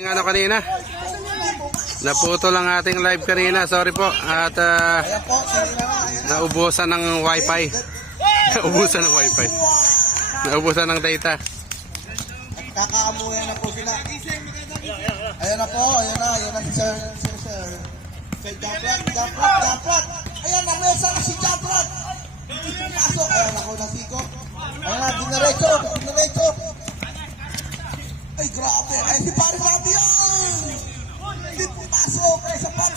Ano kanina? Naputo lang ating live kanina. Sorry po. At naubusan ng wifi. Naubusan ng wifi. Naubusan ng data. Kakaamuyan na po sila. Ayan na po. Ayan na si Sir. Sir Japrat. Ayan na, mesa na si Japrat. Hindi pumasok. Ayan ako na siko. Ayan na, dinaretso. Ay, grabe. Ay, si Pari Rabi yan. Hindi pumasok. Ay, sa Pari.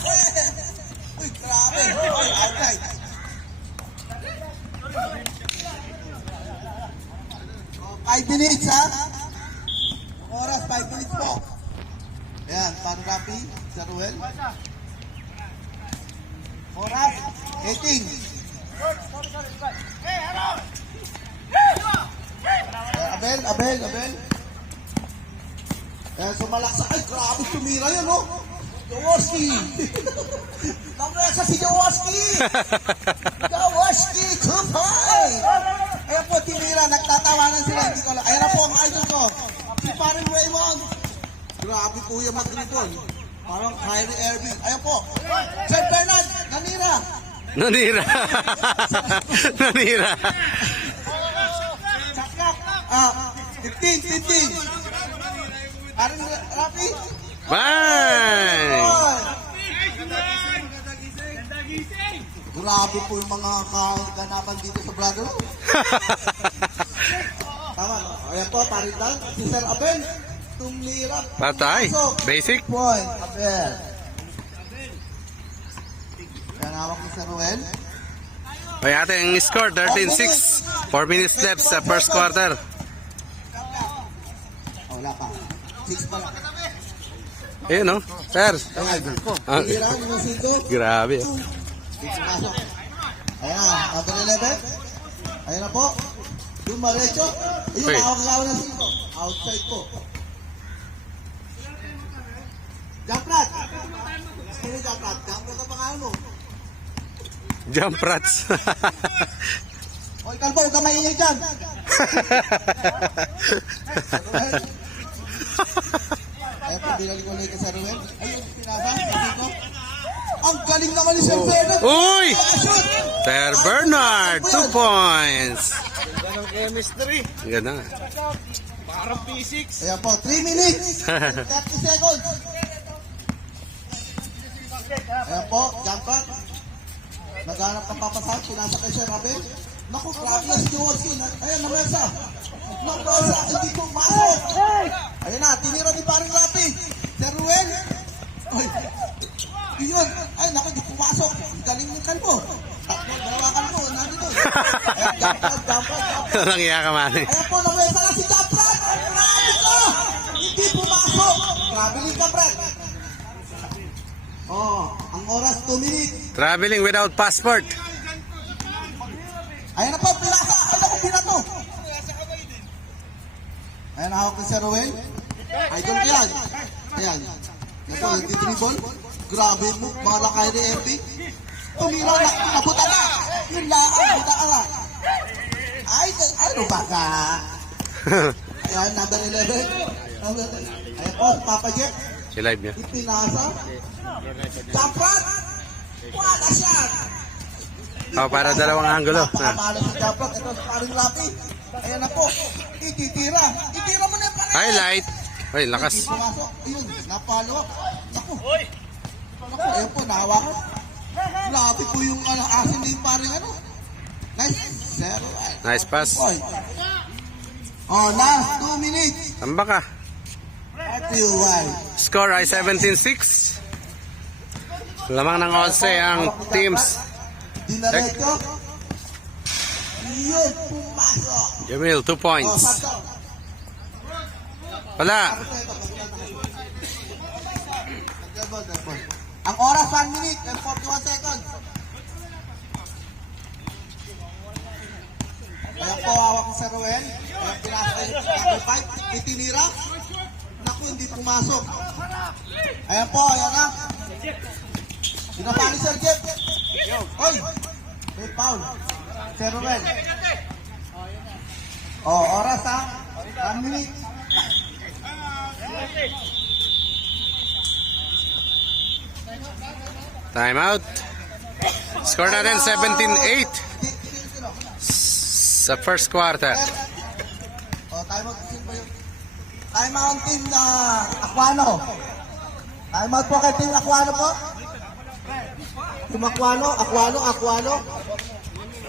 Ay, grabe. Ay, outside. Oh, 5 minutes, ha? Oras, 5 minutes po. Ayan, Pari Rabi, Sir Ruel. Oras, 18. Abel. Sumalaksa. Ay, grabe tumira yan, no? Jaworski. Namresa si Jaworski. Jaworski, 2-5. Ayan po, tumira. Nagtatawanan sila. Hindi ko alam. Ayan na po ang idol ko. Si Paring Raymond. Grabe po yung mag-ripon. Parang Kyrie Irving. Ayan po. Sir Bernard, nanira. Nanira. 15. Parang Rafi. Bye! Grabe po yung mga kaganapan dito sa brother. Tama. Ayan po, paritan. Si Sir Abel. Tumira. Patay. Basic. Point. Abel. Ayan, hawak ni Sir Ruel. May ating score, 13-6. 4 minutes left sa first quarter. Wala pa. 6 pa lang. Ayun, no? Sir. Ah, Tira, yung 5. grabe. 6 pasok. Ayan na, number 11. Ayan na po. Dumaretso. Ayun, Wait. nakakagawa ng 5. Outside po. Jamprat. Sino Jamprat? Jamprat ang pangalan mo. Jump rats. Hoy, Kalbo, huwag ka maingay dyan. Ayan po, binaling ulit ka sa Ruel. Ayun, pinasa. Dito. Ang galing naman ni Sir Bernard. Uy! Shoot! Sir Bernard, 2 points. Ganang chemistry. Ganda. Parang physics. Ayan po, 3 minutes. 30 seconds. Ayan po, Jamprat. Naghanap ng papasal, pinasa kay Sir Abel. Naku, grabe na si Jaworski. Ayan, namesa. Hindi ko masok. Ayan na, tinira ni Paring Rapi. Sir Ruel. Ay, yun. Ay, naku, hindi pumasok. Galing ng kalbo. Dalawa kalbo, nandito. Ayan, Jamprat. Walang iya ka, Manny. Ayan po, namesa na si Jamprat. Grabe ko. Hindi pumasok. Grabe ni Jamprat. Oh, ang oras 2 minutes. Traveling without passport. Ayan na po, pinasa. Ay, naku, pinato. Ayan, hawak ni Sir Ruel. Idol ko yan. Ayan. Ito, nagtitribol. Grabe mo, para Kyrie Irving. Tumiraw na, nabuta na. Yun lang, nabuta ka na. Ay, ano ba ka? Ayan, number 11. Ayan po, Papa Jeff. I-live niya. Ipinasa. Jamprat. Wala siya. Oh, para dalawang anggulo. Napakabala si Jamprat. Ito si Paring Rapi. Ayan na po. Ititira. Itira mo na yung pareha. Highlight. Ay, lakas. Hindi pumasok. Ayun, napalo. Naku. Naku, ayun po, nahawakan. Grabe po yung asin na yung paring ano. Nice. Zero. Nice pass. Oh, last 2 minutes. Tamba ka. FUY. Score ay 17-6. Lamang ng 11 ang teams. Dinaretso. Yun, pumasok. Jamil, 2 Oh, points. sakto. Wala. Ang oras 1 minute and 41 seconds. Ayan po, hawak ko sa Ruel. Ayan, pinasa kayo sa number 5. Itinira. Naku, hindi pumasok. Ayan po, ayan na. Pinapa ni Sir Jeff. Hoy! May foul. Sir Ruel. Oh, oras ha. 1 minute. Time out. Score natin 17-8 sa first quarter. Time out. Time out team na Aquano. Time out po kay team Aquano po. Team Aquano.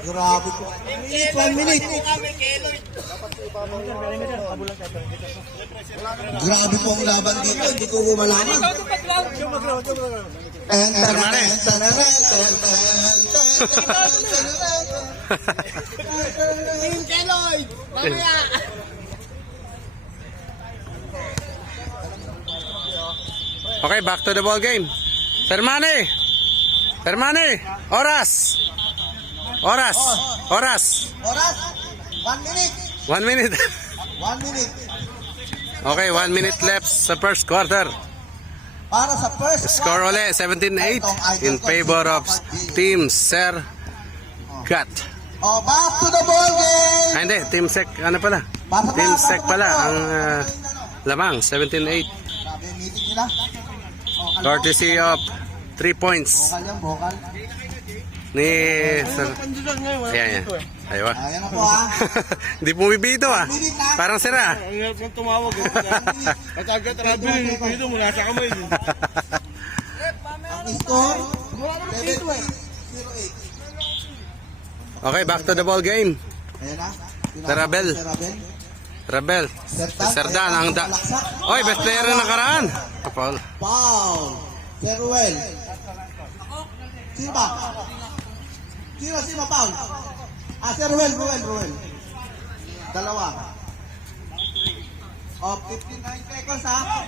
Grabe po. 1 minute. Grabe po ang laban dito. Hindi ko malaman. Team Keloy! Mamaya! Okay, back to the ball game. Fermane! Oras! Oras. 1 minute. 1 minute. 1 minute. Okay, 1 minute left sa first quarter. Para sa first Score ulit, 17-8 in favor of Team Sir Gat. Back to the ball game. Ah, hindi, Team Sec, ano pala? Team Sec pala, ang lamang, 17-8. Grabe, meeting nila. Courtesy of 3 points Bokal yan, bokal. ni Sir. Ayan. Aywa. Ayan na po ha. Hindi pumibito ah. Parang sira. Ang hirap ng tumawag. At agad radyo dito mula sa kamay. Ang score, 17-08. Okay, back to the ball game. Ayan na. Sarabel. Rebel. Sir Dan ang Oy, best player na nakaraan. Paul. Foul. Jeruel. Sino ba? Sino foul? Sir Ruel. Dalawa. 59 seconds ha.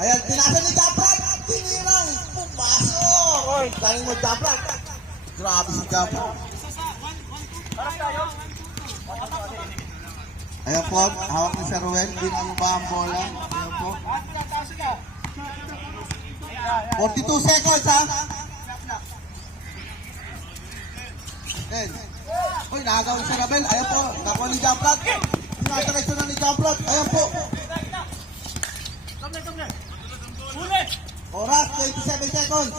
Ayan, tinasa ni Japrat. Tinirang. Pumasok. Daling mo Japrat. Grabe si Japrat. Ayan po, hawak ni Sir Ruel. Binalo ba ang bola? Ayan po. 42 seconds ha. 10. Uy, nakagawa si Rabel. Ayan po, nakuha ni Jamplat. Tinatagay na ni Jamplat. Ayan po. Oras, 27 seconds.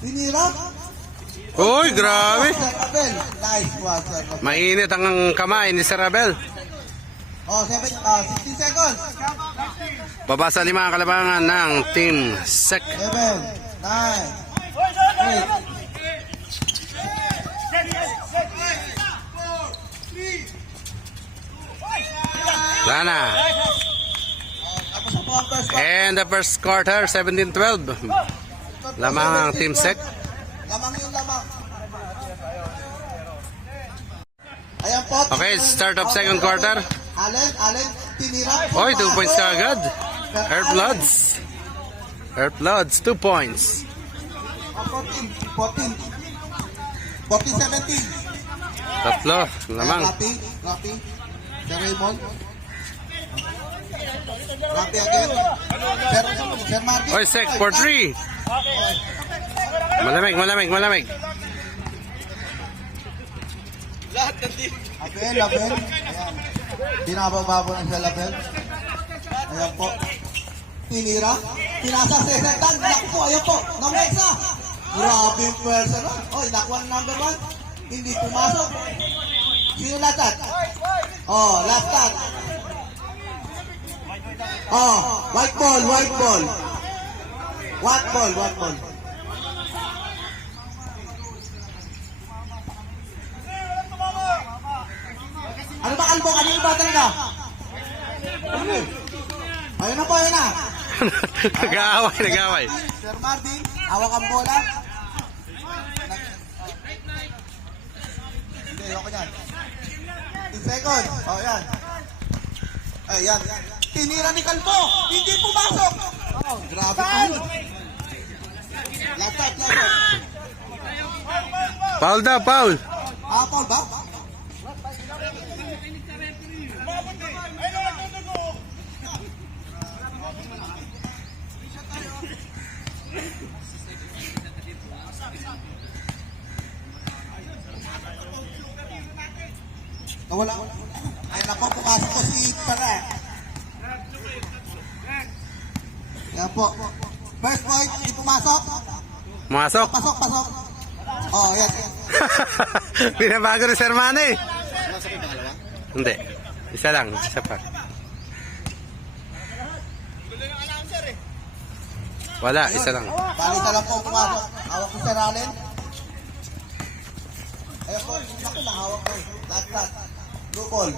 Pinira. Uy, grabe. Sir Rabel. Nice one, Sir Rabel. Mainit ang kamay ni Sir Rebel. 16 seconds. Babasa 5 ang kalabangan ng Team Sec. 7, 9, 8. Lana. Tapos na po ang first quarter. And the first quarter, 17-12. Lamang ang Team Sec. Lamang yung lamang. Ayan po. Okay, start of second quarter. Allen, tinira. Oy, 2 points ka agad. Earth Bloods, 2 points. 14-17. Tatlo, lamang. Rapi. Sir Raymond. Rapi again. Sir Martin. Oy, Sec for 3. Malamig. Lahat ng team. Label. Ayan. Binabababo na siya Label. Ayan po. Tinira. Tinasa sa Ezetan. Naku po, ayan po. Namesa. Grabe yung pwersa nun. Oy, nakuha ng number 1. Hindi pumasok. Sino latat? Latat. White ball. White ball. Ano ba kalbo? Kanino ba talaga? Ayun na po, ayun na. Nag-aaway. Sir Martin, hawak ang bola. Hindi, ayoko yan. 10 seconds. Yan. Yan. Tinira ni Kalbo. Hindi pumasok. Grabe po yun. Latat. Foul daw, foul. Foul ba? Nawala. Ayun na po, pumasok ko si Pare. Yan po. First point, hindi pumasok. Masok. Pasok, pasok. Oh, yan. Binabago ni Sir Manny. Hindi. Isa lang. Isa pa. Wala. Isa lang. Balita lang po pumasok. Hawak ko Sir Allen. Ayun po, naku, nahawak ko. Last. Blue ball.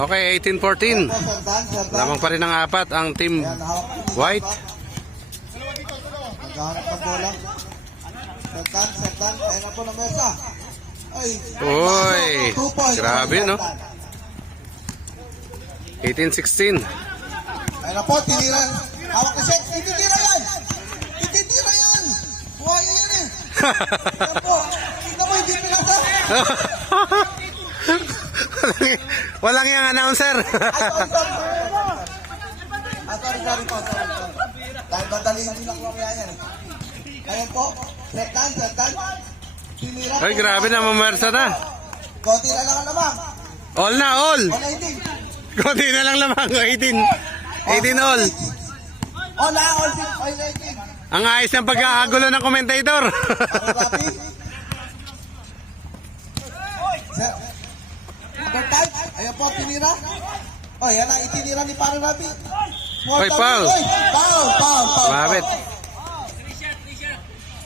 Okay, 18-14. Po, Sir Dan. Lamang pa rin ang apat ang team Ayan, nahawak ko. White. Naghahanap ng bola. Sir Dan. Ayan na po ng mesa. Ay. Uy. 2 points. Grabe, no? 18-16. Ayan na po, tinira. Hawak ko siya. Ititira yan! Ititira yan! Buhay yan eh! Ayan po. Tignan mo, hindi pinasa. Walang yung announcer. Sorry po. Dahil madali hindi na kumakaya yan eh. Ayan po. Set down. Tinira po. Ay, grabe na, mamersa na. Konti na lang ang lamang. All na, all. O 19. Kunti na lang lamang, 18. 18 all. O na, all 19. Ang ayos ng pagkakagulo ng commentator. Parang Rapi. Sir. Number 5. Ayan po, tinira. O, yan na, itinira ni Parang Rapi. Oy, foul. Foul. Mabit.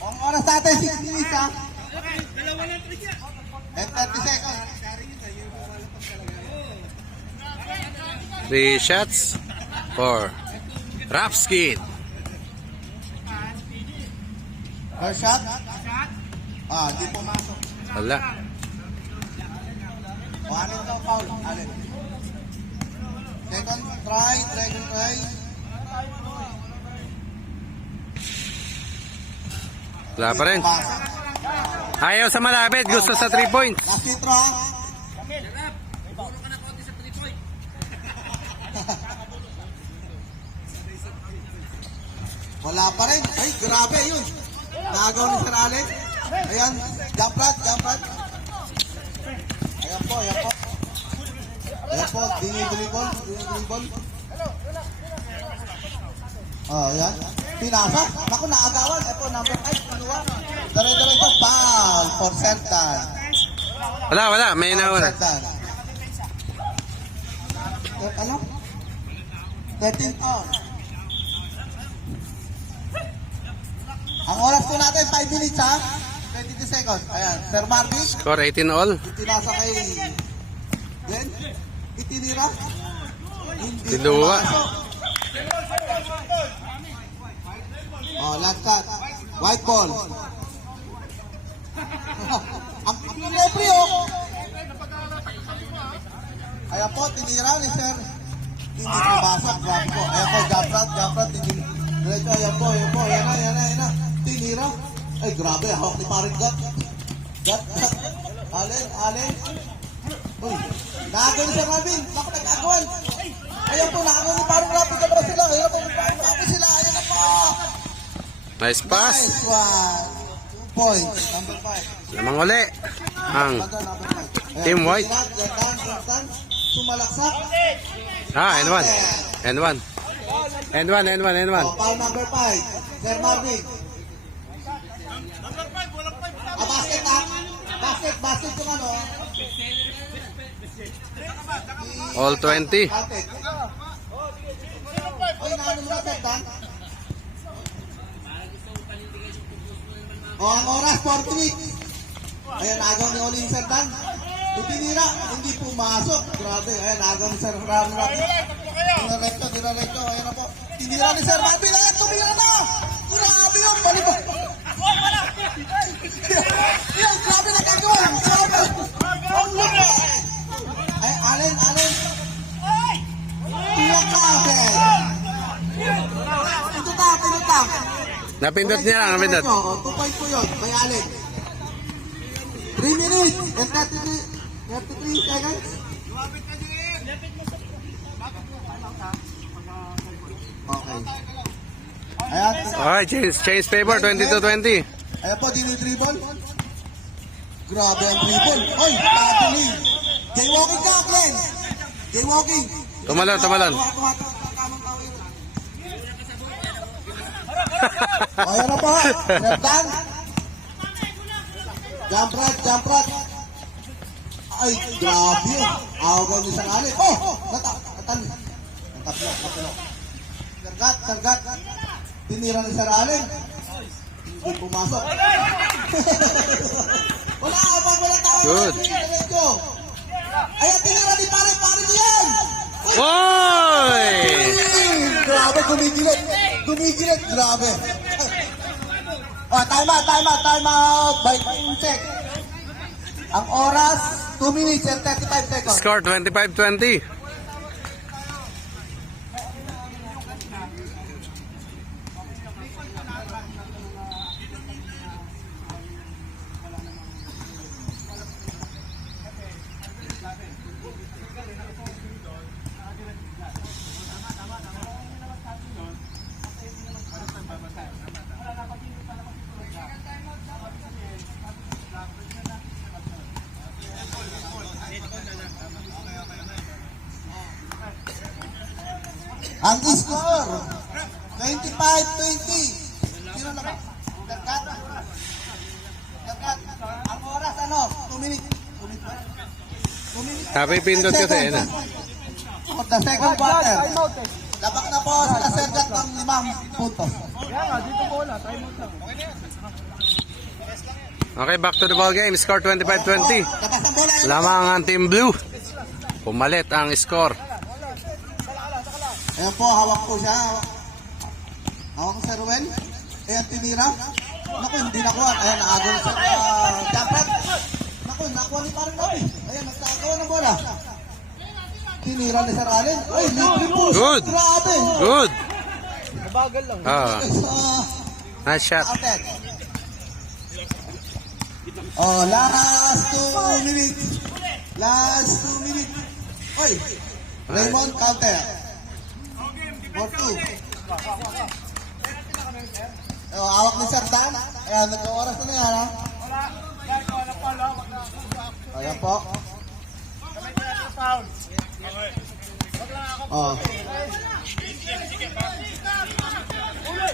Ang oras natin, 6 minutes ha. And 30 seconds. 3 shots for Rapskid. First shot. Di pumasok. Wala. O, ano daw foul? Alin? Second try. Wala pa rin. Pumasok. Ayaw sa malapit. Gusto sa 3 points. Last hit ha. Wala pa rin. Ay, grabe yun. Nagaw ni Sir Alex. Ayan, jump rat. Ayan po. Dinidribble. Oh, ayan. Pinasa. Naku, naagawan. Ito, number 5. Kinuha. Dere-diretso. Foul for Sertan. Wala. May nauna. Ano? 13 on. Ang oras po natin, 5 minutes ha. 22 seconds. Ayan, Sir Marvin. Score 18 all. Itinasa kay Glenn. Itinira. Hindi Tiluwa. pumasok. Oh, last shot. White ball. Ang referee oh. Ayan po, tinira ni Sir. Hindi pumasok. Grabe po. Ayan po, jump rat. Diretso, ayan po. Ayan na. Tinira. Ay, grabe. Hawak ni Paring Gat. Allen. Uy, nakagawa ni Sir Marvin. Naku, nag-agawan. Ayan po, nakagawa ni Paring Rapid. Dabra sila. Ayan po, Rapid sila. Ayan na po. Nice pass. Nice one. 2 points. Number 5. Lamang uli. Ang Team White. Sumalaksak. N1. Oh, foul number 5. Sir Marvin. Basket yung ano. All 20. Basket. Oy, naano mo na, Sir Dan? Oh, ang oras, 4 minutes. Ayan, agaw ni Oli Sir Dan. Itinira, hindi pumasok. Grabe, ayan, agaw ni Sir Rami. Dinarekto. Ayan na po. Tinira ni Sir Marvin. Ayan, tumira na! Grabe yun, balibag. Yan, grabe na gagawa. Grabe. Ay, Allen. Tiyak ka, Allen. Pinutak. Napindot niya lang, napindot. 2 points po yun, may Allen. 3 minutes and 33 seconds. Okay. Ayan. Okay, change favor, 22-20. Ayan po, dinidribble. Grabe ang dribble. Oy, patuloy. Jaywalking ka, Glenn. Jaywalking. Tumalon. Tumatak. Ayan na po. Left hand. Jump right. Ay, grabe yun. Awagaw niyo sa alin. Oh! Nataplo. Sargat. Tinira ni Sir Allen. Hindi pumasok. Wala tao. Good. Ayan, tinira ni pare yan. Oy! Grabe, gumigilit. Grabe. Time out. By time check. Ang oras, 2 minutes and 35 seconds. Score 25-20. Ang score, 25-20. Sino na ba? Dagat. Ang oras, 2 minutes. 2 minutes. Happy pindot kasi, seconds. Of the second quarter. Labak na po sa Sergat ng 5 puntos. Okay, back to the ball game. Score 25-20. Labas ang bola. Lamang ang Team Blue. Pumalit ang score. Ayan po, hawak po siya. Hawak ko si Ruel. Ayan, tinira. Naku, hindi nakuha. Ayan, naagol sa Jampet. Naku, nakuha ni parang napi. Ayan, nagkakawa ng bola. Tinira ni Sir Allen. Ay, libre po. Good. Grabe. Good. Mabagal lang. Nice shot. Outed. Oh, last 2 minutes. Last 2 minutes. Oy, Raymond counter. 4-2. Oh, awak ni Sir Dan. Ayan, nag-oras na yan, ha? Ayan po. Oh.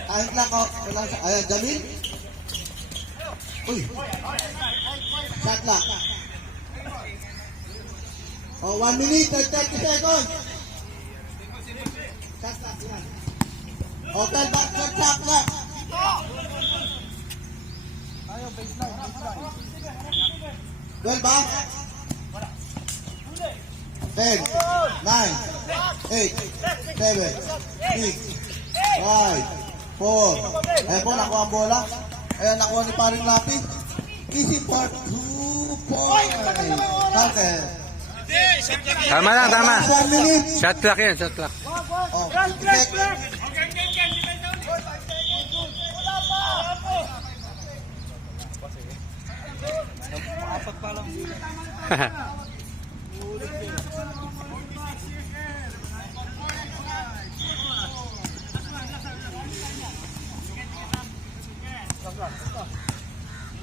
Time clock, oh. Ayan, Jamil. Uy. Shot clock. Oh, 1 minute and 30 seconds. Shot clock, yan. Hotel back, shot clock. Well ba? 10, 9, 8, 7, 6, 5, 4. Ayan po, nakuha ang bola. Ayan, nakuha ni Paring Lapi. Easy for 2 points. Counter. Tama lang, tama. 1 minute. Shot clock yan, shot clock. Oh, check.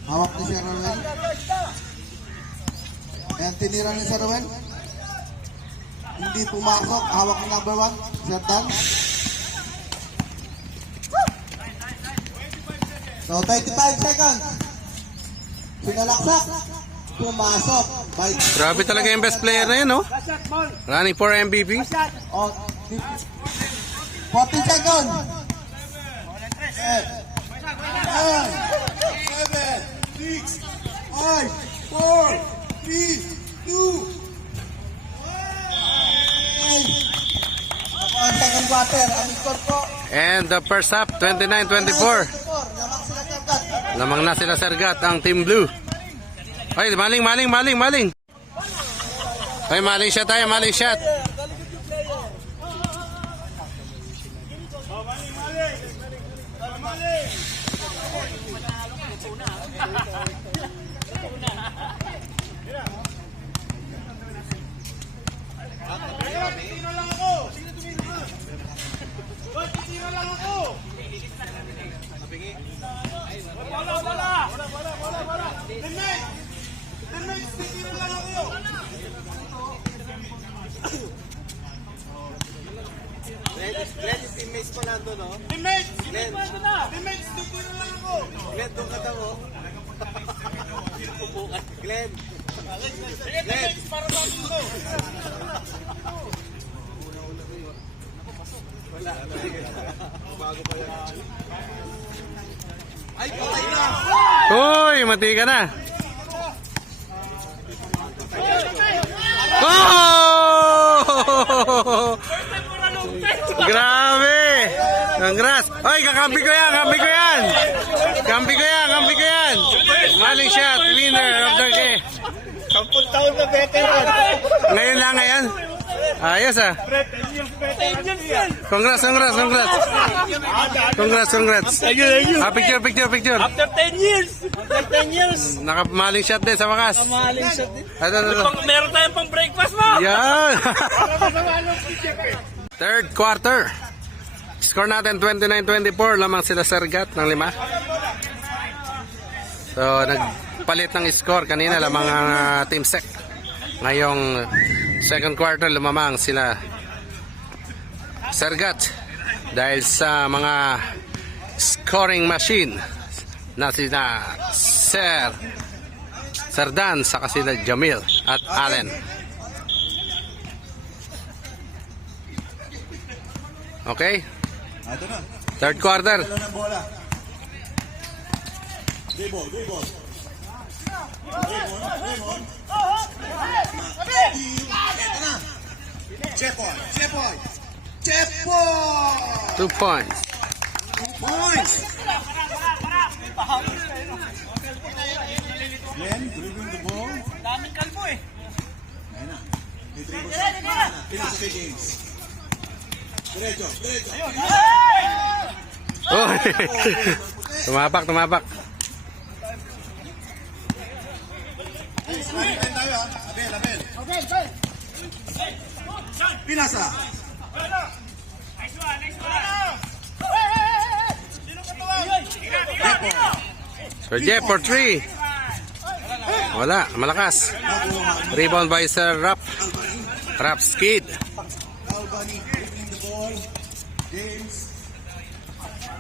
Hawak ni Sir Ruel. Ayan, tinira ni Sir Ruel. Hindi pumasok. Hawak ni number 1, Sir Dan. So, 25 seconds. Sinalaksak. Pumasok. By Grabe talaga yung best player na yun, no? Running for MVP. oh, 40 seconds. 7, 6, 5, 4, 3, 2. Second quarter. Ang score po. And the first half, 29-24. Lamang sila Sergat. Lamang na sila Sergat, ang Team Blue. Ay, maling. Ay, maling shot tayo, maling shot. Let his teammates teammates ko nando, no? Teammates! Teammates na! Teammates, dito na lang ako! Glenn, doon ka daw, oh. Upukan. Glenn. Sige, teammates, para sa akin ko! Wala. Bago pa yan. Ay, patay na! Uy, mati ka na. Oh! Grabe! Congrats! Oy, kakampi ko yan! Kampi ko yan! Kampi ko yan! Kampi ko yan! Maling shot! Winner of the game! 10 taon na veteran. Ngayon lang ngayon? Ayos ah! Congrats! Congrats! Congrats! Congrats! Congrats! Ah, picture! Picture! Picture! After 10 years! After 10 years! Nakamaling shot din sa wakas! Mahaling shot din. Ito. Meron tayong pang breakfast mo! Yan! Third quarter. Score natin 29-24. Lamang sila Sergat ng 5. So, nagpalit ng score. Kanina lamang ang Team Sec. Ngayong second quarter, lumamang sila Sergat. Dahil sa mga scoring machine na sila Serdan, saka sila Jamil at Allen. Okay? Ito na. Third quarter. Dala ng bola. Dribble, dribble. Raymond. Ito na. Chepoy. 2 points. 2 points. Glenn, dribbling the ball. Daming kalbo eh. Ayun na. Pinasa kay James. Diretso. Oh. Tumapak. Hey, slide time tayo ha. Abel. Pinasa. Nice one! Sir Jeff for 3. Wala, malakas. Rebound by Sir Rap Skid. Albany dribbling the ball. James.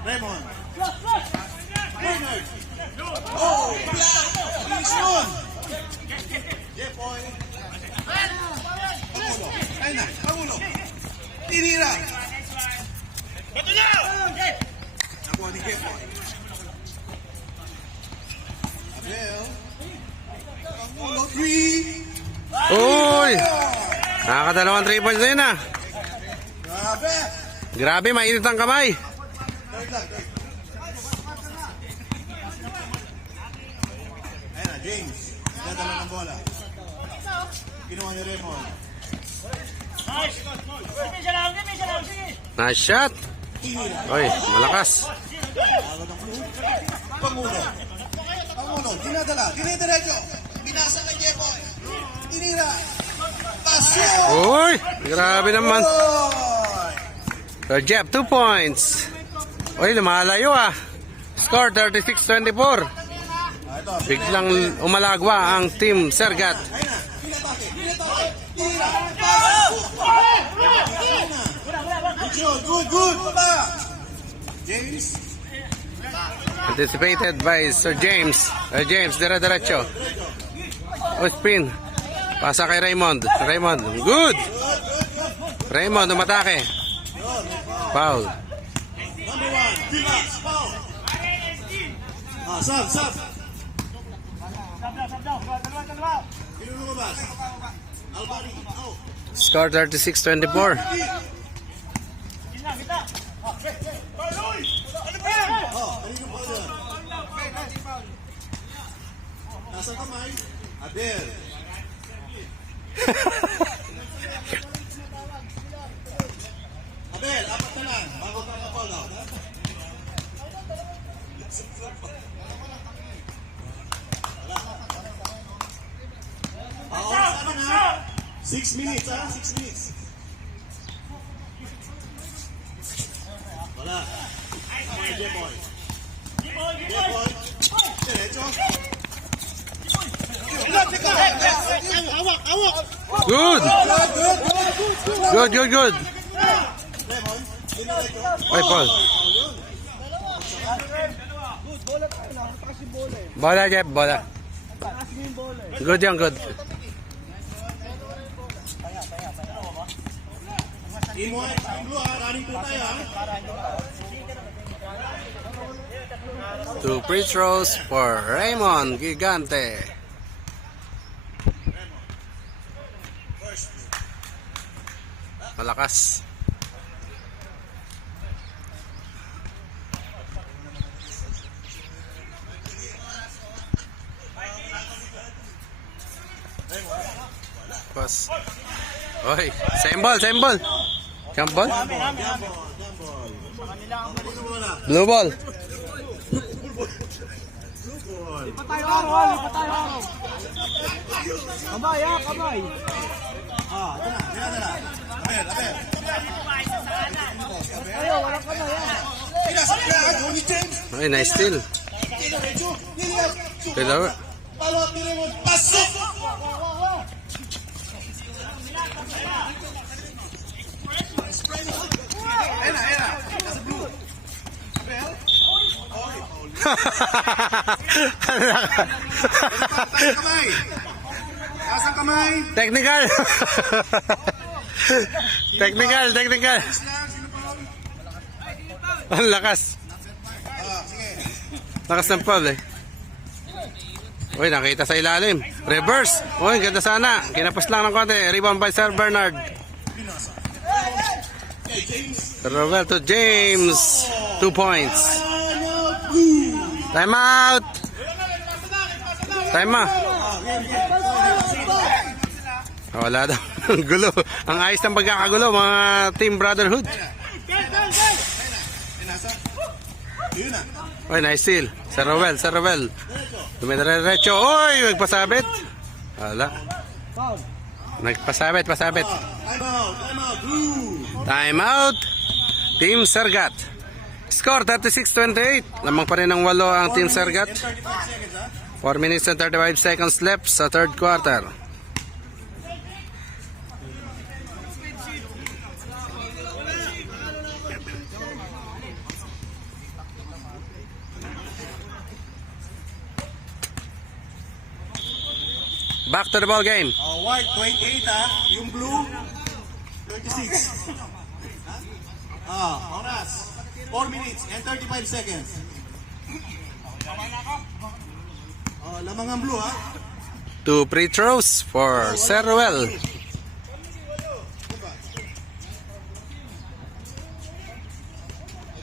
Raymond. Leonard. Oh, black. Finish one. Jepoy. Pangulo. Ayun na. Pangulo. Tinira. Ito na! Nakuha ni Jepoy. Abel. Pangulo. 3. Uy! Nakakadalawang 3 points na yun ah. Grabe. Grabe, mainit ang kamay. Third lang. Ayun na, James. Dadala ng bola. Kinuha ni Raymond. Sige, siya lang, sige! Nice shot. Tinira. Uy, malakas. Agad ang blue. Pangulo. Dinadala. Dinidiretso. Binasa kay Jepoy. Tinira. Pasyo. Uy, grabe naman. Oy! Sir Jeff, 2 points. Uy, lumalayo ah. Score 36-24. Ito. Biglang umalagwa ang Team Sergat. Ayun na. Pinatake. Tinira. Ayun na. Good. Baba. James. Anticipated by Sir James. James, dire-diretso. O spin. Pasa kay Raymond. Good. Raymond, umatake. Foul. Number 1. Relax. Foul. Sub. Sino lumabas? Albany. Out. Score 36-24. Oh, kanino pa doon? Nasa kamay. Abel. Abel, apat na lang. Bago ka na-fall out. Oras naman ha. 6 minutes ha. 6 minutes. Wala. Ay, Jepoy. Diretso. Good. Good. Good. Lemon. Oy, Paul. Bola, Jeff, bola. Good yan, good. Team white, team blue ha. Running po tayo ha. 2 free throws for Raymond Gigante. Malakas. Pas. Oy, same ball, same ball. Jump ball. Blue ball. Oy, nice steal. Steal over. Pasok! Kamay! Kasang kamay! Technical. Technical. Ang lakas. Lakas ng foul eh. Uy, nakita sa ilalim. Reverse. Uy, ganda sana. Kinapos lang ng konti. Rebound by Sir Bernard. Rovel to James. 2 points. Time out. Time out. Wala daw. Ang gulo. Ang ayos ng pagkakagulo, mga Team Brotherhood. Uy, nice steal. Sir Rovel. Dumidire-diretso. Uy, nagpasabit. Wala. Nagpasabit. Time out. Team Sargat. Score 36-28. Lamang pa rin ng 8 ang Team Sargat. 4 minutes and 35 seconds left sa third quarter. Back to the ball game. White, 28 ha. Yung blue, 36. Oras. 4 minutes and 35 seconds. Lamang ang blue ha. 2 free throws for Seruel.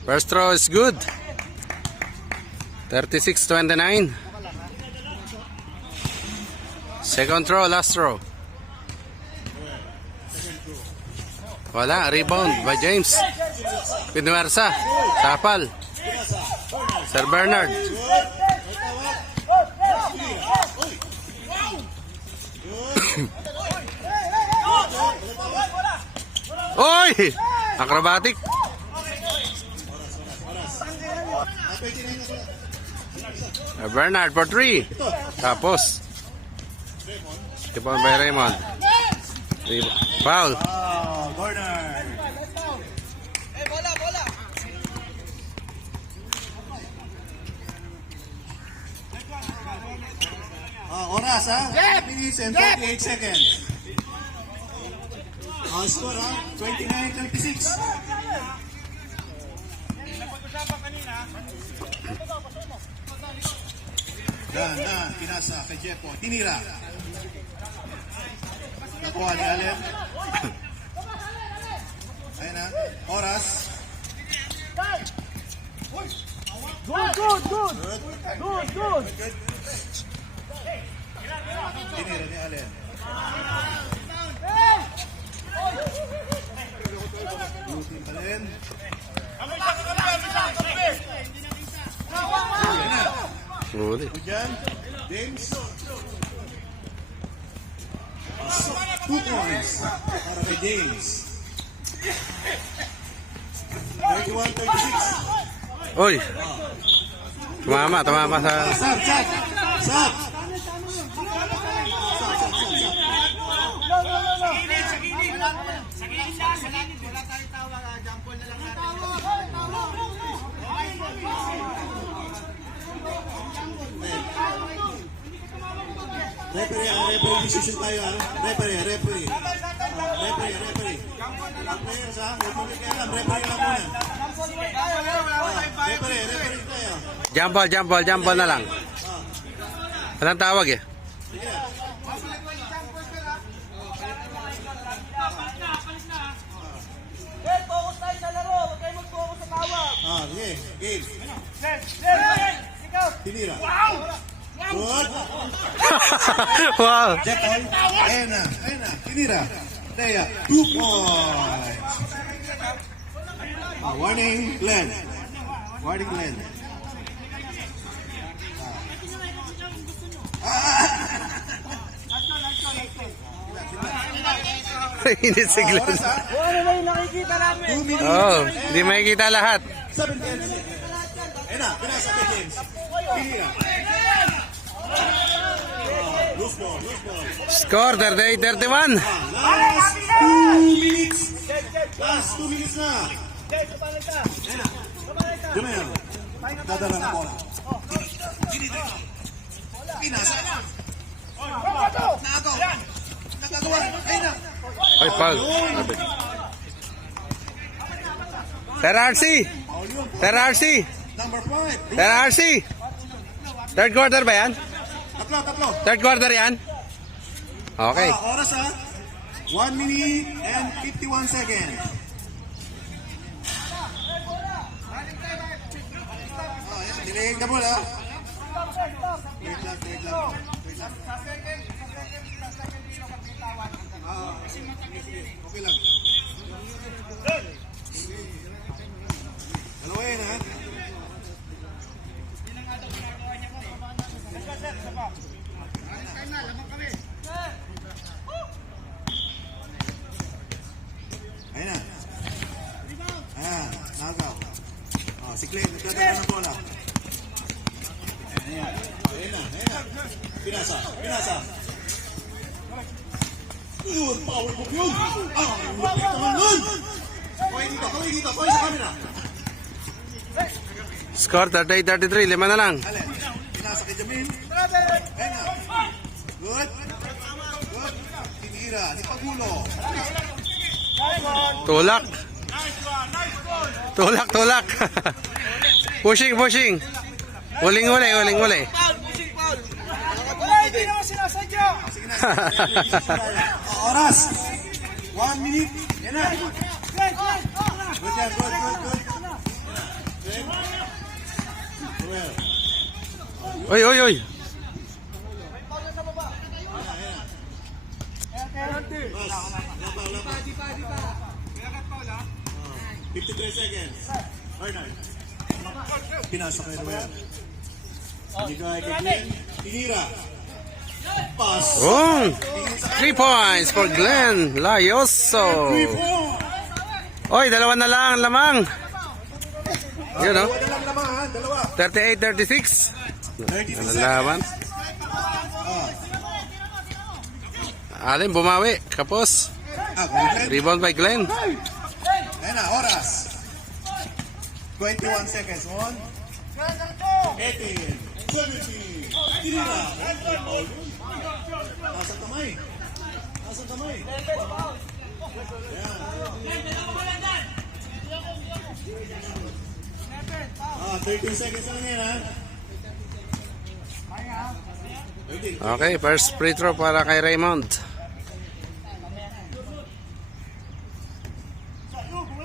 First throw is good. 36-29. Second throw, last throw. Wala, rebound by James. Pinuwersa, sapal. Sir Bernard. Oy! Acrobatic. Bernard for 3. Tapos Tipon by Raymond. Foul. Corner. Oras ha? 5 minutes and 48 seconds. Score ha? 29-36. Dan, pinasa kay Jefo. Tinira. Nakuha ni Allen. Ayun na. Oras. Good. Tinira ni Allen. Blue team Allen. Huli. Diyan, James. 2 points para kay James. 31-36. Oy. Tumama sa... Sab. Wala tayong tawag, jump ball na lang natin. Referee decision tayo ha. Referee. Referee. Ang players ha. Referee kayo lang. Referee lang muna. Referee tayo. Jump ball na lang. Walang tawag eh. Focus tayo sa laro. Huwag kayo mag-focus sa tawag. Sige. Game. Ikaw. Tinira. Wow! Good. Wow. Check on. Ayan na. Tinira. Daya. 2 points. Warning, Glenn. Init si Glenn. Ano na yung nakikita namin? 2 minutes. Oh, hindi makikita lahat. 7 games. Ayan na. Pinasa 7 games. Tinira. Loose ball. Score 38-31. Last 2 minutes na. Ayan na. Dumel. Dadala na bola. Pinasa. Nakagawa. Ayun na. Ay, Paul. Sir RC. Number 5. Sir RC. Third quarter ba yan? Tatlo. Third quarter yan? Okay. Oras ha. 1 minute and 51 seconds. Ayan, diligin ka bola. Wait lang. Okay lang. Dalawa yan ha. Ayun na. Ayan, nagaw. Si Clay, nagdadala ng bola. Ayan na. Pinasa. Yun, power move yun. Lupit naman nun. Kaway dito, sa camera. Score 38-33. 5 na lang. Alin, pinasa kay Jamin. Ayan na. Good. Tinira, ni Pagulo. Tulak. Pushing. Huling. Hindi naman sinasadya. Oras. 1 minute. Yan na. Good yan, good. Well, Oy. Laban. 53 seconds. Bernard. Pinasa kay Ruel. Hindi ka kay Glenn. Tinira. Pass. Oh, 3 points for Glenn Layoso. 3 points. Oy, 2 na lang lamang. Yun oh. Dalawa lang naman ha. Dalawa. 38-36. 32 Ano seconds. laban? Alin, bumawi. Kapos. Glenn. Rebound by Glenn. Ayan na, oras. 21 seconds. 1, 18, 17. Tinira. Nasang kamay. 13 seconds lang yan ha. Okay, first free throw para kay Raymond.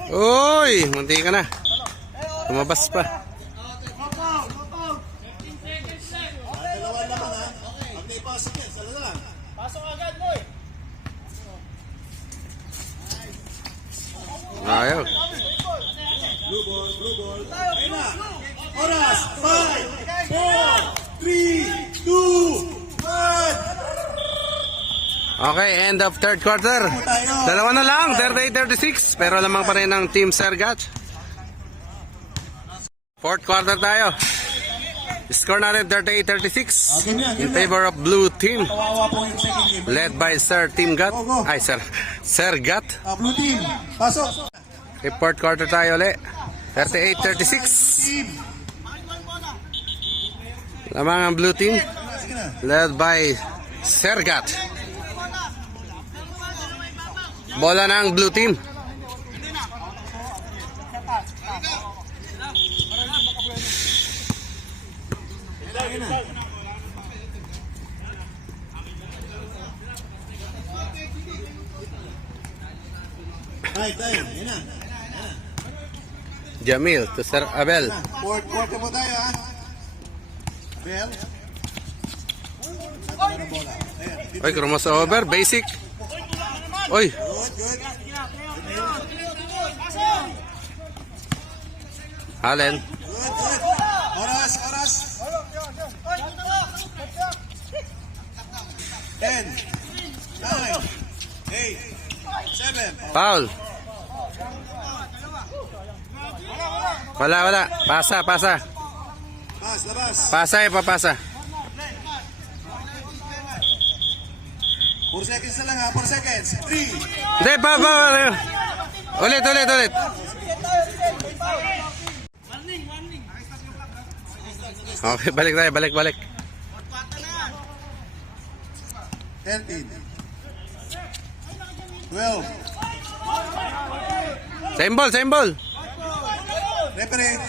Uy, munti ka na. Lumabas pa. Dalawa lang ha. Pag naipasok yan, sala na lang. Pasok agad, boy. Ayaw. Blue ball. Ayun na. Oras. 5, 4, 3, 2, 1. Okay, end of third quarter. Dalawa na lang, 38-36. Pero lamang pa rin ng Team Sergat. Fourth quarter tayo. Score natin 38-36 in favor of Blue Team. Kawawa po yung second game. Led by Sir Team Gat. Ay, Sir Gat. Blue team. Pasok. Okay, fourth quarter tayo ulit. 38-36. Team. Lamang ang Blue Team. Sige na. Led by Sergat. Bola ng blue team. Right, tayo. Yan na. Jamil to Sir Abel. Fourth quarter po tayo, ha? Bell. Oy, crossover, basic. Oy, Good, good. Allen. Good, good. Oras, oras. 10, 9, 8, 7. Foul. Wala. Pasa. Labas, labas. Papasa. 4 seconds na lang, ha? 4 seconds. 3. Hindi, Ulit. Okay, balik tayo, balik. 13. 12. Same ball. Referee.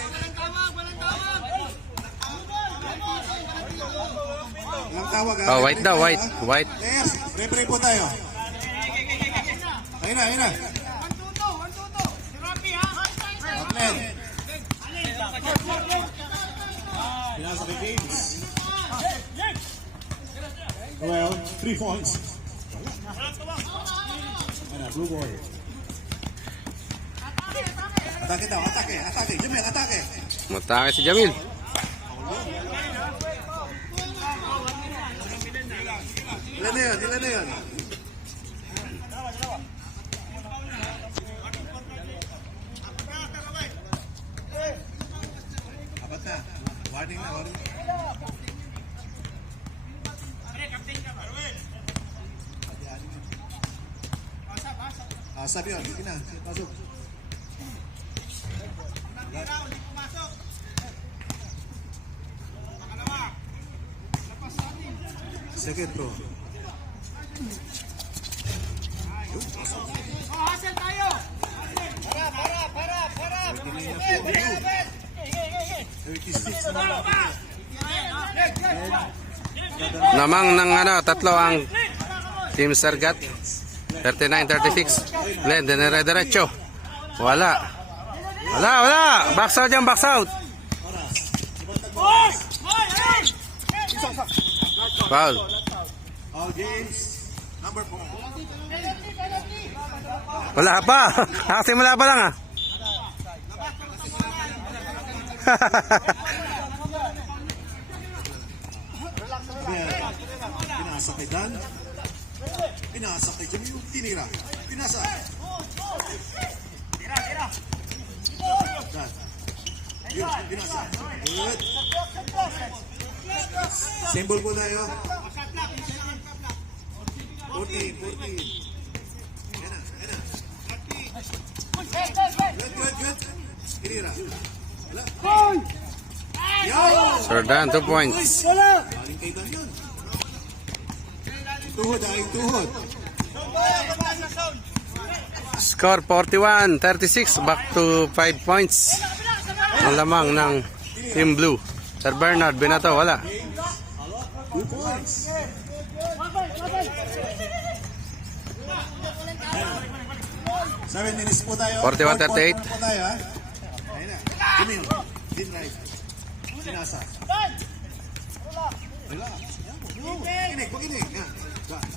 Walang tawag, ha? Oh, white daw, Referee, white. ha? White. Players, referee po tayo. Ayun na. Outlet. Pinasa kay James. Well, 3 points. Ayun na, blue ball. Atake daw, atake. Jamil, atake. Matake si Jamil. Ilan na yun? Apat na. Warning na. Sabi yun, hindi na. Pasok. Second throw. Hasil tayo! Para! 36 na. Namang ng tatlo ang Team Sergat. 39-36. Glenn, diretso. Wala. Box out. Foul. All games. Number 4. Wala pa. Nakasimula pa lang Pinasa kay Dan. Pinasa kay Jamil. Tinira. Pinasa. Dan. Yun, pinasa. Good. Symbol po tayo. 14. Yan na. Good. Tinira. Wala. Yo! Sir Dan, 2 points. Galing kay Dan yun. Tuhod. Score 41-36. Back to 5 points. Ang lamang ng Team Blue. Sir Bernard, binato, wala. 2 points. Seven minutes po tayo. 41-38. Fourth quarter po tayo, ha? Ayun na. Jamil. Din right. Sinasa. Relax. Pakinig. Yan.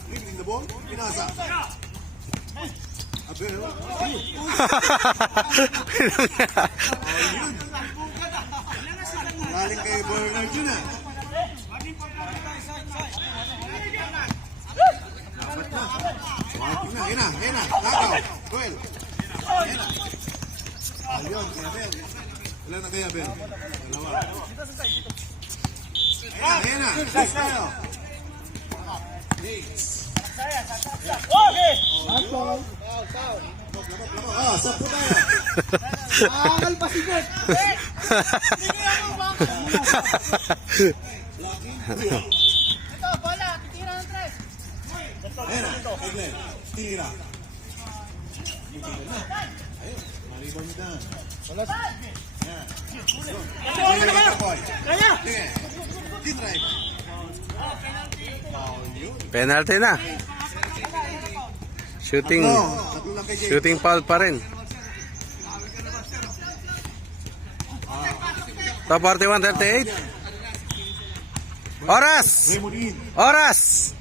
Dribbling the ball. Pinasa. Abel. Galing kay Bernard yun, ha? Apat na. Ayun na. Takaw. Joel. Ayun na. Ayun, kay Abel. Ilan na kay Abel? Dalawa. Ayun na. Next tayo. Sampu tayo. Angal pa si Bert! Ito, bola! Titira ng tres! Ayan na, kay Glenn. Tira. Tira na. Ayun, maribang niya daan. Ayan. Sige, Boy. Sige. Team drive. Foul yun. Penalty na. Shooting, Tatlo lang kay Jay. shooting foul pa rin. Top 41-38. Oras! Raymond in. Oras!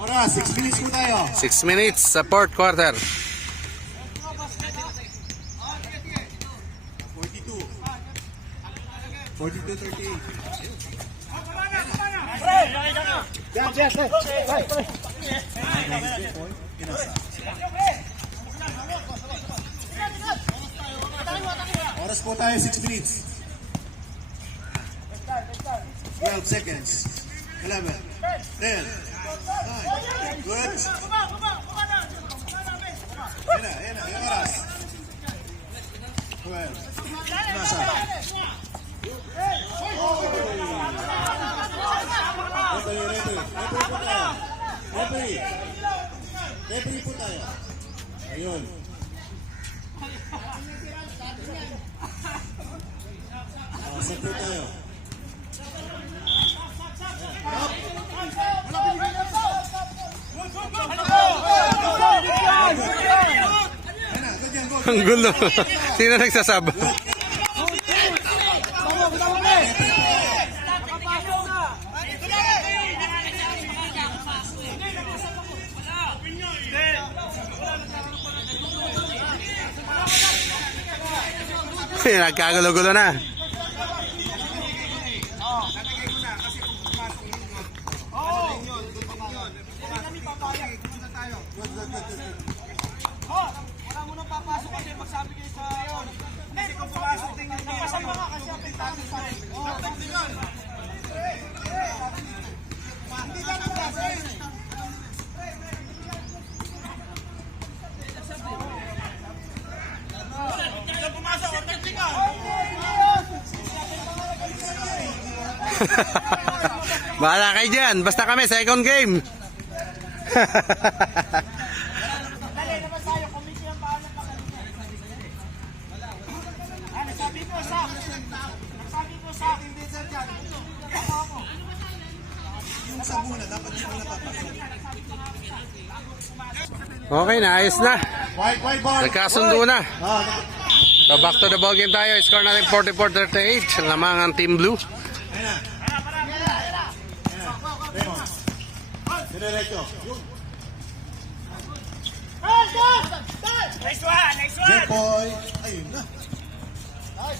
Oras, 6 minutes po tayo. 6 minutes sa fourth quarter. 42. 42-38. Oras po tayo, 6 minutes. 12 seconds. 11. 10. 9. Good. Ayan na, yung oras. 12. Nasa. Referee po tayo. Ayun. Set po tayo. Ayan na, ganyan, go. Ang gulo. Sino nagsasab? Nagkagulo-gulo na. Wala mo nang papasok kasi magsabi kayo sa yun. Kasi kung pumasok, napasama ka kasi ang pintado sa rin. Hindi ka nagpasok. Kung pumasok, ortesti ka. Bahala kayo dyan. Basta kami, second game. Dali naman tayo, komisi ang paalam pa kanina. Nagsabi ko sa akin, hindi sir dyan. Ako. Yung sa muna, dapat di mo napapasok. Okay na, ayos na. White ball. Nagkasundo na. Ah, So back to the ball game tayo. Score natin 44-38. Lamang ang Team Blue. ayan na. Raymond. Diretso. Yun. Nice one, nice one. Jepoy. Ayun na.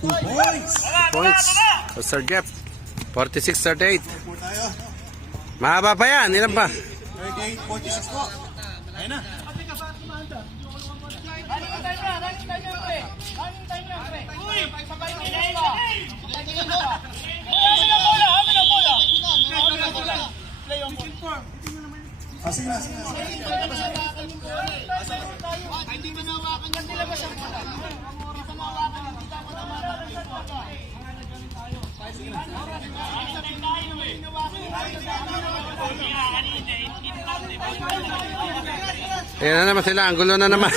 2 points. Points. So Sir Jeff. 46-38. Po tayo. Mahaba pa yan. Ilan pa? 38-46 po. Ayun na. Running time na, pre. Uy, sabay mo na. Play on ball. Sige na, sige na. Hindi mo nawakan yan. Nilabas ang bola. Hindi mo nawakan. Hindi mo nawakan. Ayan na naman sila. Ang gulo na naman.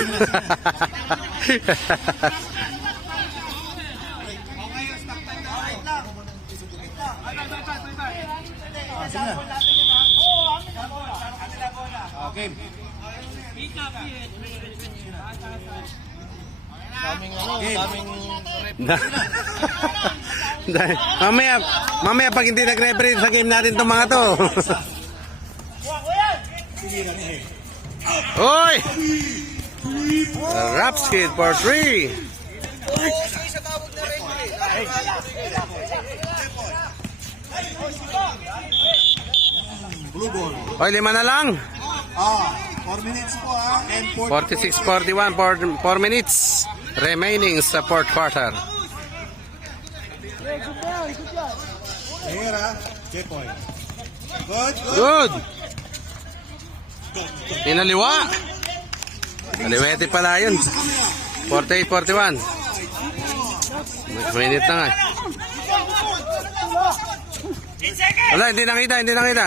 Okay. mamaya pag hindi nag-referee sa game natin itong mga to. Oy! Raps kid for 3. Blue ball. Oy, 5 na lang. 4 minutes po and 46-41 for 4 minutes remaining sa fourth quarter. Here Jepoy. Good, good. Good. Pinaliwa. Kaliwete pala yun. 48-41. Minute na nga. Wala, hindi nakita.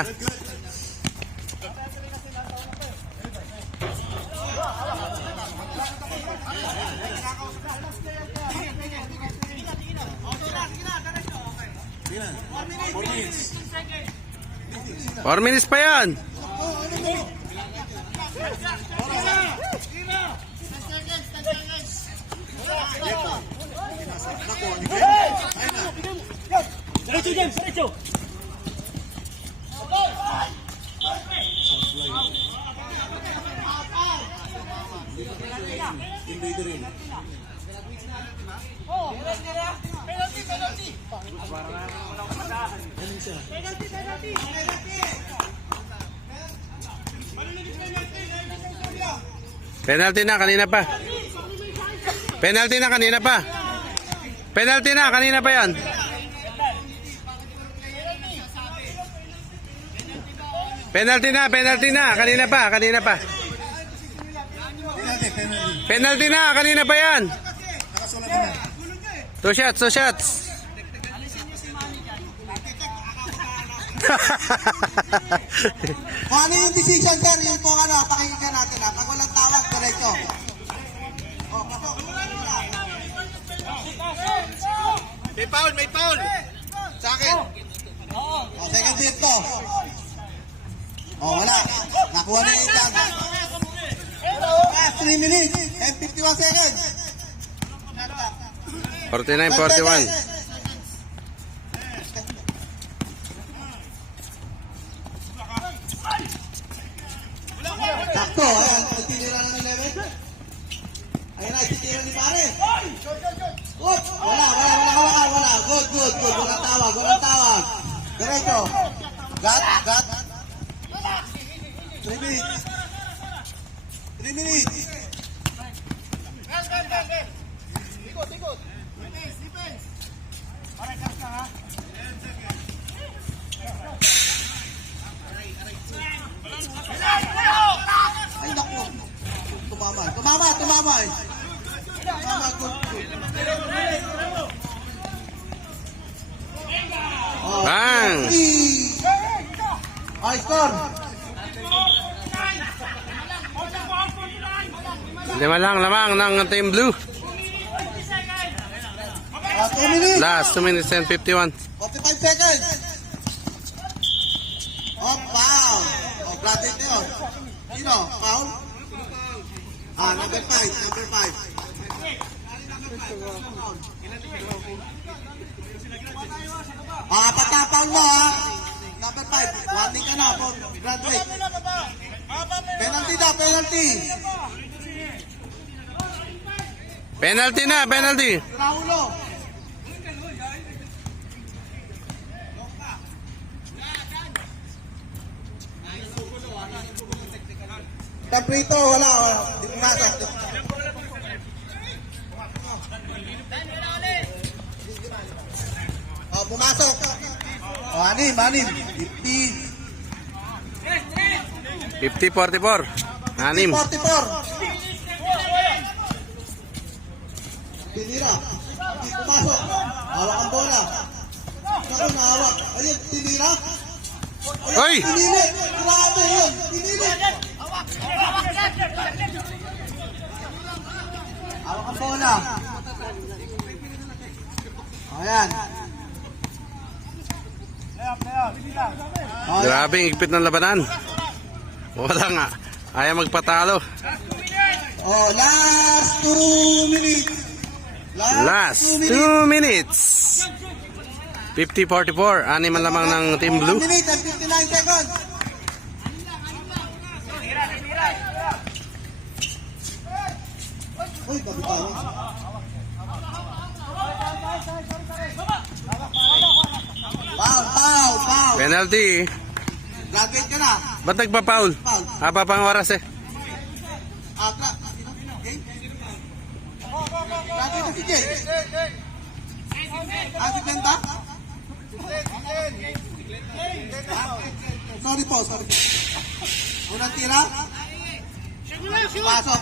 Sige na. 4 minutes. 4 minutes pa yan. Diretso, James, diretso. Invader rin. Penalty na, kanina pa. Penalty na, kanina pa. Penalty na, kanina pa yan. Penalty na, kanina pa, kanina pa. Penalty, penalty. Penalty na, kanina pa yan. Nakasulat na. 2 shots, 2 shots. Kung ano yung decision sir, yun po ano, pakinggan natin ha. Pag walang tawag, diretso. May foul. Sa akin. Second hit to. Wala. Nakuha na yung tag. 3 minutes and 51 seconds. 49-41. Sakto, ayan, tinira ng 11. Ayan na, tinira ni pare. Good, wala. Good. Walang tawag. Diretso. Got. 3 minutes. 3 minutes. Ay, naku. Tumama. Good. Bang! High score. 5 lang lamang ng Team Blue. 2 minutes. Last 2 minutes and 51. 45 seconds. Foul. Graduate na yun. Sino? Foul? Number 5. Patapang mo ha. Number 5. Warning ka na. Graduate. Penalty. Penalty na, penalty. Raulo. Taprito, wala. Di pumasok. Pumasok. Anim. 50-44. 6. 44. Tinira. Hindi pumasok. Hawak ang bola. Naku, nahawak. Ayun, tinira. Hoy! Pinili. Grabe yun. Pinili. Hawak ang bola. Ayan. Grabe, higpit ng labanan. Wala nga. Ayaw magpatalo. Last 2 minutes. Last 2 minutes. 50-44. 6 man lamang ng Team Blue. 1 minute and 59 seconds. Uy, kapitano. Foul. Penalty. Graduate ka na. Ba't nagpa-foul? Haba pang oras eh. Game? Graduate na si Jay. Si Benta? Sorry po. Unang tira? Pasok.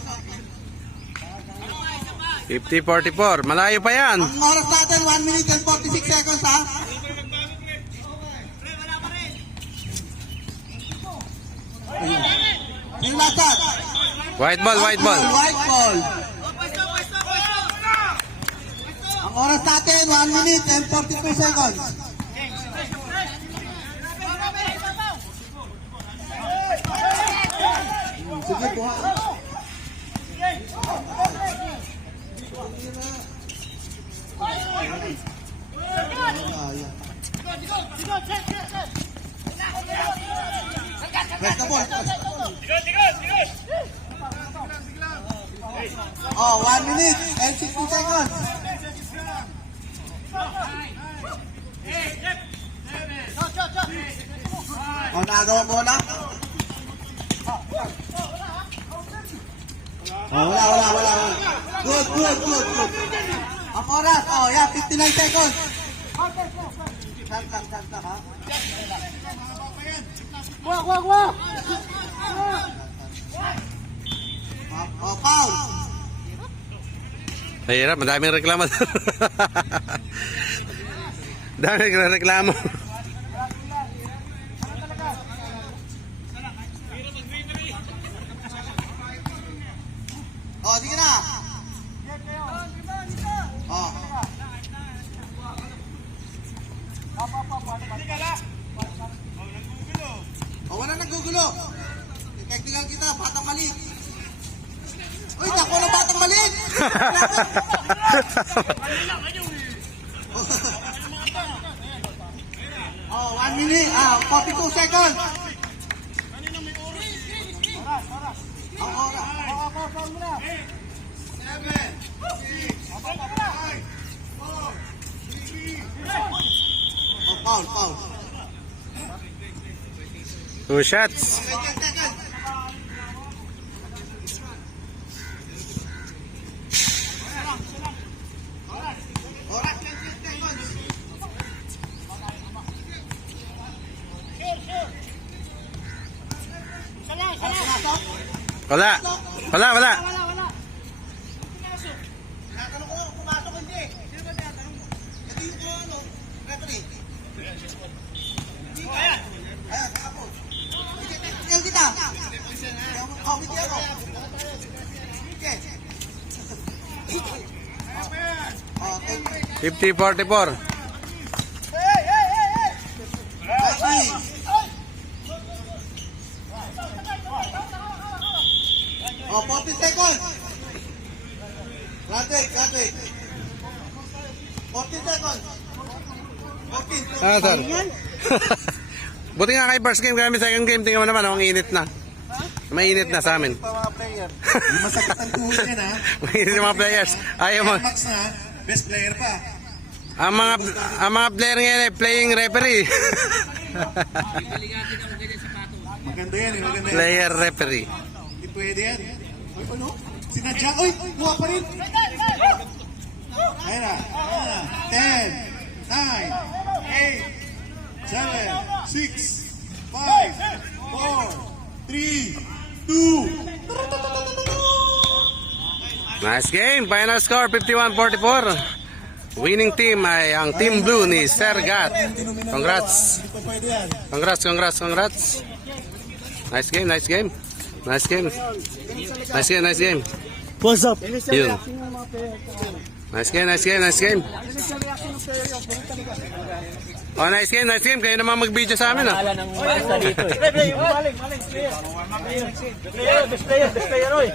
50-44. Malayo pa yan. Ang oras natin, 1 minute and 46 seconds ha. Yung last shot. White ball. White ball. Ang oras natin, 1 minute and 42 seconds. Sige, buha. Rest the ball. Oh, 1 minute and 60 seconds. Oh, nagawa mo na? Oh, wala. Good. Ang oras, oh, yeah, 59 seconds. Tag, ha? Oh, foul. Mahirap, madaming reklamo. Daming reklamo. Oh, sige na. Oh. Oh, wala naggugulo. Technical kita, batang mali. Uy, naku na batang mali. Oh, 1 minute, 42 seconds. Ang oras. Oh, foul. 2 shots. Oras, 10 seconds. Wala. Tinatanong ko, pumasok hindi. Sino ba tinatanong mo? Hindi ko ano, referee. Ayan, kapos. Tingnan kita. Oh, hindi ako. Okay. Oh, thank you. 50-44. Nice. Oh, 40 seconds. Graduate. 40 seconds. 14. Ah, sir. Buti nga kay first game kami, second game, tingnan mo naman, ang init na. Mainit na sa amin. Hindi masakit ang tuhod yan, ha? Mainit yung mga players. Ayaw mo. Max na, best player pa. Ang mga player ngayon ay playing referee. Maganda yan, maganda yan. Player referee. Hindi pwede yan. Ay, ano? Sinadya. Uy, buha pa rin. Ayun na. 10, 9, 8, 7, 6, 5, 4, 3, 2. Nice game. Final score 51-44. Winning team ay ang Team Blue ni Sergat. Congrats. Hindi pa pwede yan. Congrats. Nice game. Nice game. What's up? Yun. Nice game. Oh, nice game. Kayo naman mag-video sa amin, ah. Best player, oy.